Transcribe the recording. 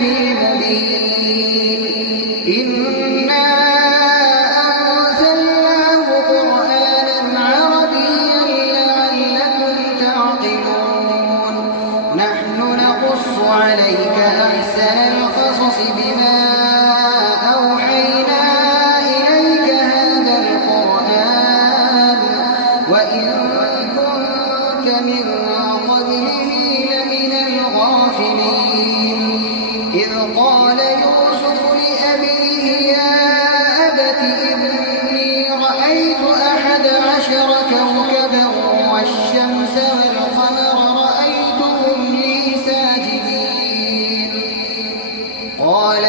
الكتاب المبين إنا أنزلناه قرآنا عربيا لعلكم تعقلون نحن نقص عليك أحسن القصص بما أوحينا إليك هذا القرآن وإن كنت من قبله لمن الغافلين إذ قال يوسف لأبيه يا أبت إني رأيت 11 كوكبا والشمس والقمر رأيتهم لي ساجدين قال